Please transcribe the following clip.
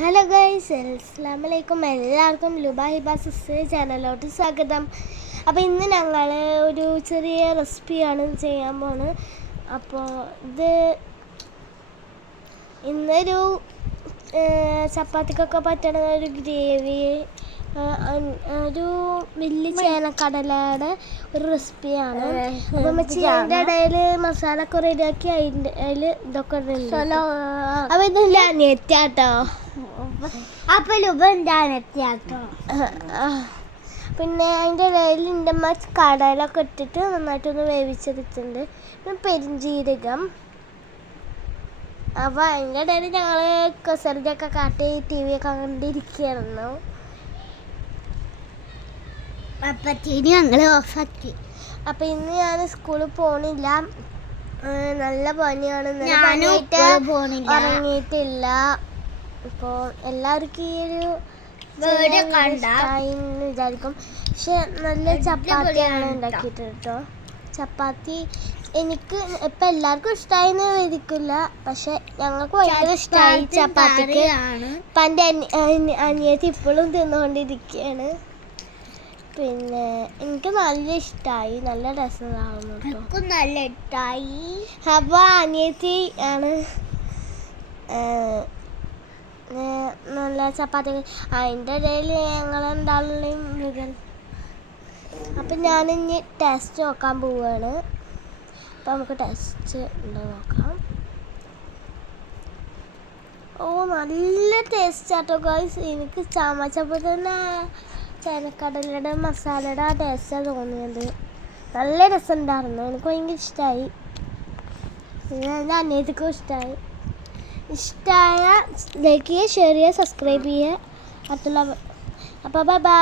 Hello guys, അസ്സലാമു അലൈക്കും. എല്ലാവർക്കും ലുബ ഹിബ സിസ്റ്റർ ചാനലിലോട്ട് സ്വാഗതം. അപ്പോൾ ഇന്ന് ഞങ്ങൾ ഒരു ചെറിയ റെസിപ്പിയാണ് ചെയ്യാൻ പോകുന്നത്. അപ്പോൾ ഇന്നൊരു ചപ്പാത്തിക്കൊക്കെ പറ്റുന്ന ഒരു ഗ്രേവി, ഒരു വലിയ ചേനക്കടലയുടെ ഒരു റെസിപ്പിയാണ്. അപ്പം അതിൻ്റെ ഇടയിൽ മസാല ഒക്കെ റെഡിയാക്കി അതിൽ ഇതൊക്കെ ഉണ്ട്. അപ്പം ഇതില്ല നെറ്റാട്ടോ. അപ്പം ലുബ നെറ്റാട്ടോ. പിന്നെ അതിൻ്റെ ഇടയിൽ എൻ്റെ അമ്മ കടലൊക്കെ ഇട്ടിട്ട് നന്നായിട്ടൊന്ന് വേവിച്ചെടുത്തിട്ടുണ്ട്. പിന്നെ പെരിഞ്ജീരകം. അപ്പോൾ അതിൻ്റെ ഇടയിൽ ഞങ്ങൾ കസരതൊക്കെ കാട്ടി TV ഒക്കെ കണ്ടിരിക്കുകയായിരുന്നു. അപ്പത്തിന് ഞങ്ങൾ ഓഫാക്കി. അപ്പം ഇന്ന് ഞാൻ സ്കൂളിൽ പോണില്ല, നല്ല പനിയാണ്, ഉറങ്ങിയിട്ടില്ല. ഇപ്പോൾ എല്ലാവർക്കും ഈ ഒരു ഇഷ്ടമായിന്ന് വിചാരിക്കും. പക്ഷെ നല്ല ചപ്പാത്തിയാണ് ഉണ്ടാക്കിയിട്ട് കേട്ടോ. ചപ്പാത്തി എനിക്ക് ഇപ്പം എല്ലാവർക്കും ഇഷ്ടമായിന്ന് വിചാരിക്കില്ല, പക്ഷെ ഞങ്ങൾക്ക് ഭയങ്കര ഇഷ്ടമായി ചപ്പാത്തിക്ക്. ഇപ്പം എൻ്റെ അനിയത്തി ഇപ്പോഴും തിന്നുകൊണ്ടിരിക്കുകയാണ്. പിന്നെ എനിക്ക് നല്ല ഇഷ്ടമായി, നല്ല രസമാകുന്നു കേട്ടോ, നല്ല ഇഷ്ടമായി. അപ്പോൾ അനിയത്തി ആണ് നല്ല ചപ്പാത്തി. അതിൻ്റെ ഇടയിൽ ഞങ്ങളെന്താളുടെയും മൃഗം. അപ്പം ഞാനിനി ടേസ്റ്റ് നോക്കാൻ പോവുകയാണ്. അപ്പം നമുക്ക് ടേസ്റ്റ് ഉണ്ടോ നോക്കാം. ഓ, നല്ല ടേസ്റ്റ് ആട്ടോ ഗൈസ്. എനിക്ക് ചമച്ചപ്പോൾ തന്നെ ചേനക്കടലയുടെ മസാലയുടെ ആ ടേസ്റ്റാണ് തോന്നിയത്. നല്ല രസമുണ്ടായിരുന്നു, എനിക്ക് ഭയങ്കര ഇഷ്ടമായി. പിന്നെ എൻ്റെ അനിയത്തിക്കും ഇഷ്ടമായി. ഇഷ്ടമായ ലൈക്ക് ചെയ്യുക, ഷെയർ ചെയ്യുക, സബ്സ്ക്രൈബ് ചെയ്യുക. അപ്പോൾ ബൈ ബൈ.